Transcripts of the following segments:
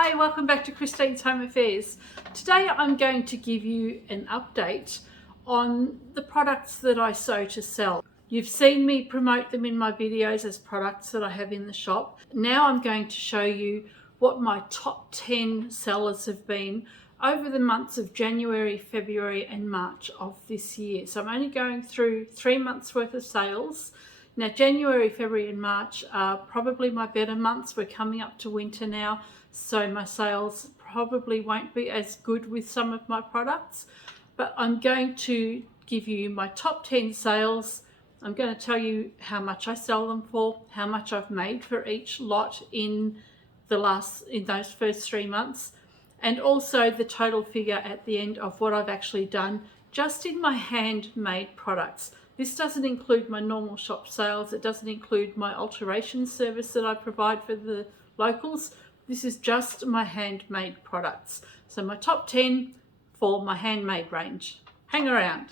Hi, welcome back to Christine's Home Affairs. Today I'm going to give you an update on the products that I sew to sell. You've seen me promote them in my videos as products that I have in the shop. Now I'm going to show you what my top 10 sellers have been over the months of January, February and March of this year. So I'm only going through 3 months worth of sales. Now January, February and March are probably my better months. We're coming up to winter now, so my sales probably won't be as good with some of my products, but I'm going to give you my top 10 sales. I'm going to tell you how much I sell them for, how much I've made for each lot in those first 3 months, and also the total figure at the end of what I've actually done just in my handmade products. This doesn't include my normal shop sales. It doesn't include my alteration service that I provide for the locals. This is just my handmade products. So my top 10 for my handmade range. Hang around.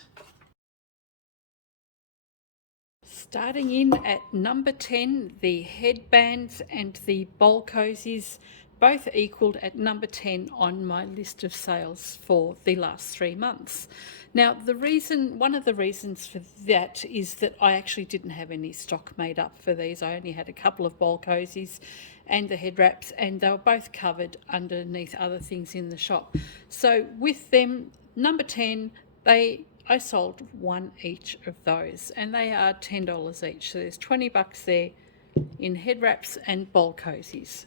Starting in at number 10, the headbands and the bowl cozies both equaled at number 10 on my list of sales for the last 3 months. Now, one of the reasons for that is that I actually didn't have any stock made up for these. I only had a couple of bowl cozies and the head wraps, and they were both covered underneath other things in the shop. So with them, number 10, I sold one each of those, and they are $10 each. So there's $20 there in head wraps and bowl cozies.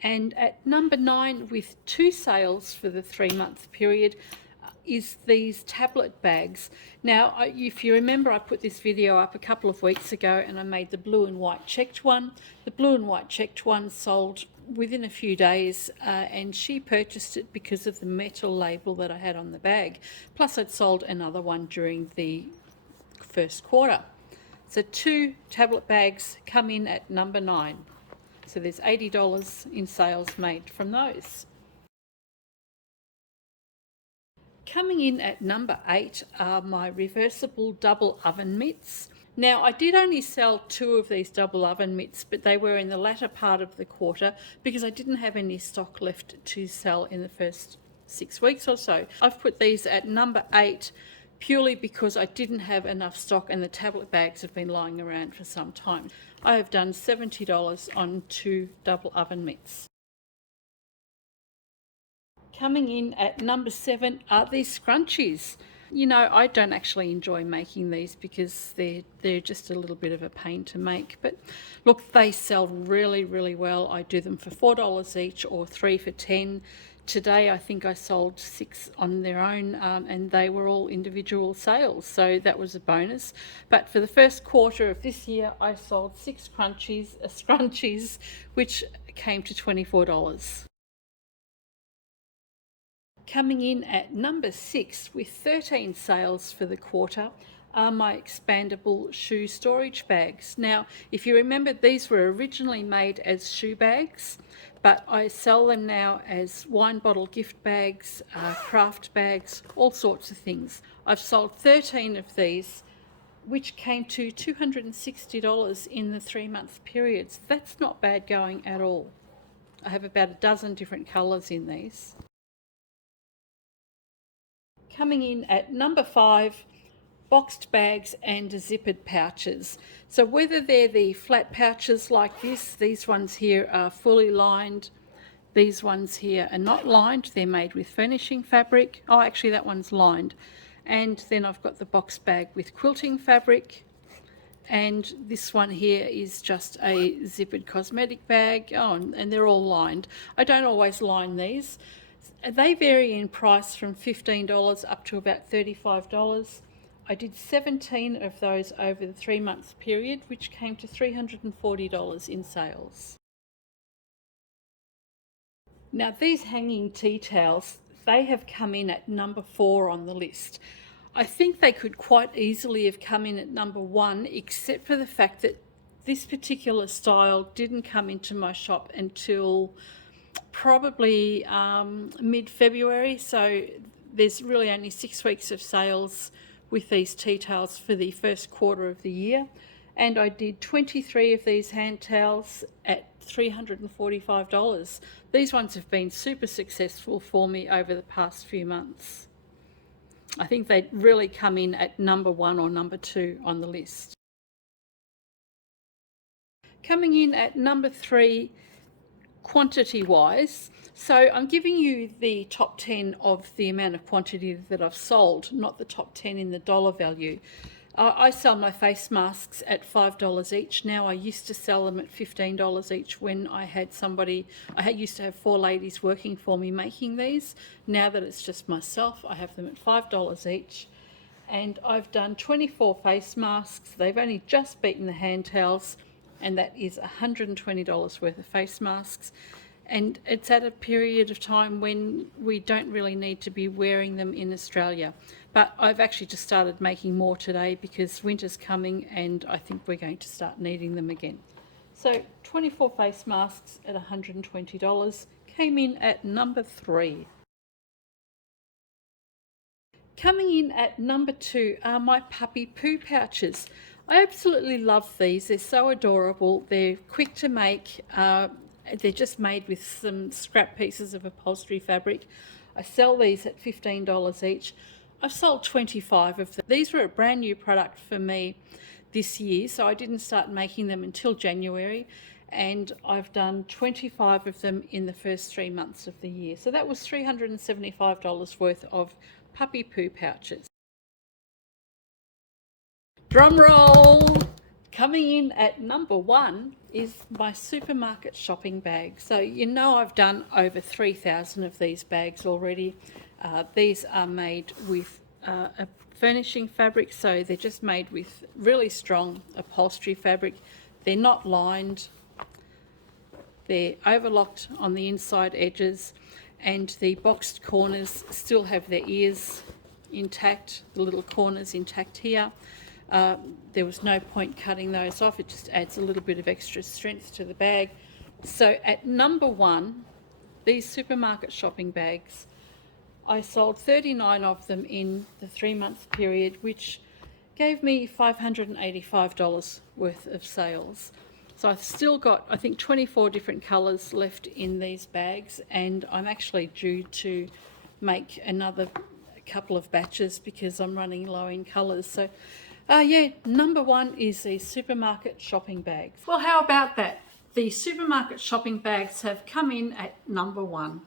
And at number 9, with 2 sales for the 3-month period, is these tablet bags. Now, if you remember, I put this video up a couple of weeks ago and I made the blue and white checked one. The blue and white checked one sold within a few days, and she purchased it because of the metal label that I had on the bag. Plus I'd sold another one during the first quarter. So 2 tablet bags come in at number 9. So there's $80 in sales made from those. Coming in at number 8 are my reversible double oven mitts. Now, I did only sell 2 of these double oven mitts, but they were in the latter part of the quarter because I didn't have any stock left to sell in the first 6 weeks or so. I've put these at number 8 purely because I didn't have enough stock and the tablet bags have been lying around for some time. I have done $70 on 2 double oven mitts. Coming in at number 7 are these scrunchies. You know, I don't actually enjoy making these because they're just a little bit of a pain to make. But look, they sell really, really well. I do them for $4 each or 3 for $10. Today I think I sold 6 on their own, and they were all individual sales, so that was a bonus. But for the first quarter of this year I sold 6 scrunchies, which came to $24. Coming in at number 6 with 13 sales for the quarter are my expandable shoe storage bags. Now, if you remember, these were originally made as shoe bags, but I sell them now as wine bottle gift bags, craft bags, all sorts of things. I've sold 13 of these, which came to $260 in the 3-month period. So that's not bad going at all. I have about a dozen different colours in these. Coming in at number 5, boxed bags and zippered pouches. So whether they're the flat pouches like this, these ones here are fully lined. These ones here are not lined, they're made with furnishing fabric. Oh, actually that one's lined. And then I've got the box bag with quilting fabric. And this one here is just a zippered cosmetic bag. Oh, and they're all lined. I don't always line these. They vary in price from $15 up to about $35. I did 17 of those over the 3-month period, which came to $340 in sales. Now these hanging tea towels, they have come in at number 4 on the list. I think they could quite easily have come in at number 1, except for the fact that this particular style didn't come into my shop until probably mid-February, so there's really only 6 weeks of sales with these tea towels for the first quarter of the year. and I did 23 of these hand towels at $345. These ones have been super successful for me over the past few months. I think they really come in at number 1 or number 2 on the list. Coming in at number 3 quantity wise, so I'm giving you the top 10 of the amount of quantity that I've sold, not the top 10 in the dollar value. I sell my face masks at $5 each now. I used to sell them at $15 each when I had somebody, used to have 4 ladies working for me making these. Now that it's just myself, I have them at $5 each. And I've done 24 face masks. They've only just beaten the hand towels, and that is $120 worth of face masks. And it's at a period of time when we don't really need to be wearing them in Australia. But I've actually just started making more today because winter's coming and I think we're going to start needing them again. So 24 face masks at $120 came in at number 3. Coming in at number 2 are my puppy poo pouches. I absolutely love these. They're so adorable. They're quick to make. They're just made with some scrap pieces of upholstery fabric. I sell these at $15 each. I've sold 25 of them. These were a brand new product for me this year, so I didn't start making them until January, and I've done 25 of them in the first 3 months of the year. So that was $375 worth of puppy poo pouches. Drum roll! Coming in at number 1 is my supermarket shopping bag. So you know I've done over 3,000 of these bags already. These are made with a furnishing fabric, so they're just made with really strong upholstery fabric. They're not lined. They're overlocked on the inside edges, and the boxed corners still have their ears intact, the little corners intact here. There was no point cutting those off. It just adds a little bit of extra strength to the bag. So at number 1, these supermarket shopping bags, I sold 39 of them in the 3-month period, which gave me $585 worth of sales. So I've still got, I think, 24 different colours left in these bags, and I'm actually due to make another couple of batches because I'm running low in colours. So yeah, number 1 is the supermarket shopping bags. Well, how about that? The supermarket shopping bags have come in at number 1.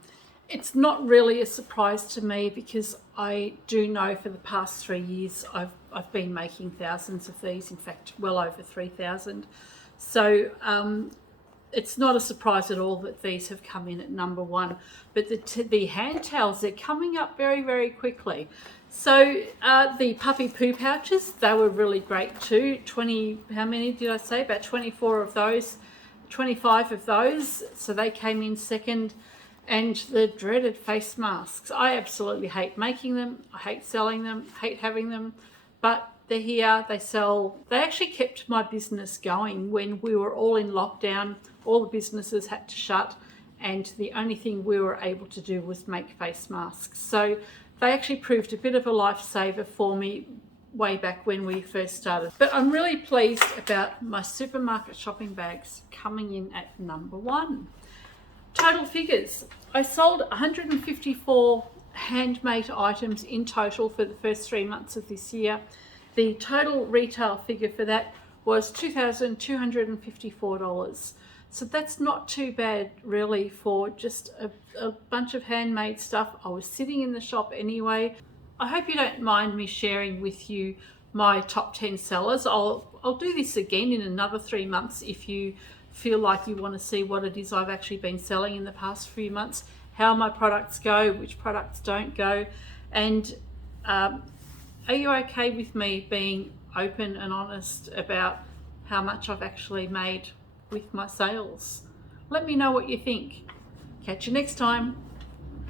It's not really a surprise to me because I do know for the past 3 years I've been making thousands of these, in fact well over 3,000. So it's not a surprise at all that these have come in at number 1. But the hand towels, they're coming up very, very quickly. So the puppy poo pouches, they were really great too. How many did I say? About 24 of those, 25 of those. So they came in second. And the dreaded face masks. I absolutely hate making them. I hate selling them, hate having them. But they're here, they sell. They actually kept my business going when we were all in lockdown. All the businesses had to shut, and the only thing we were able to do was make face masks. So they actually proved a bit of a lifesaver for me way back when we first started. But I'm really pleased about my supermarket shopping bags coming in at number 1. Total figures. I sold 154 handmade items in total for the first 3 months of this year. The total retail figure for that was $2,254. So that's not too bad really for just a bunch of handmade stuff. I was sitting in the shop anyway. I hope you don't mind me sharing with you my top 10 sellers. I'll do this again in another 3 months if you feel like you want to see what it is I've actually been selling in the past few months, how my products go, which products don't go, and are you okay with me being open and honest about how much I've actually made with my sales? Let me know what you think. Catch you next time.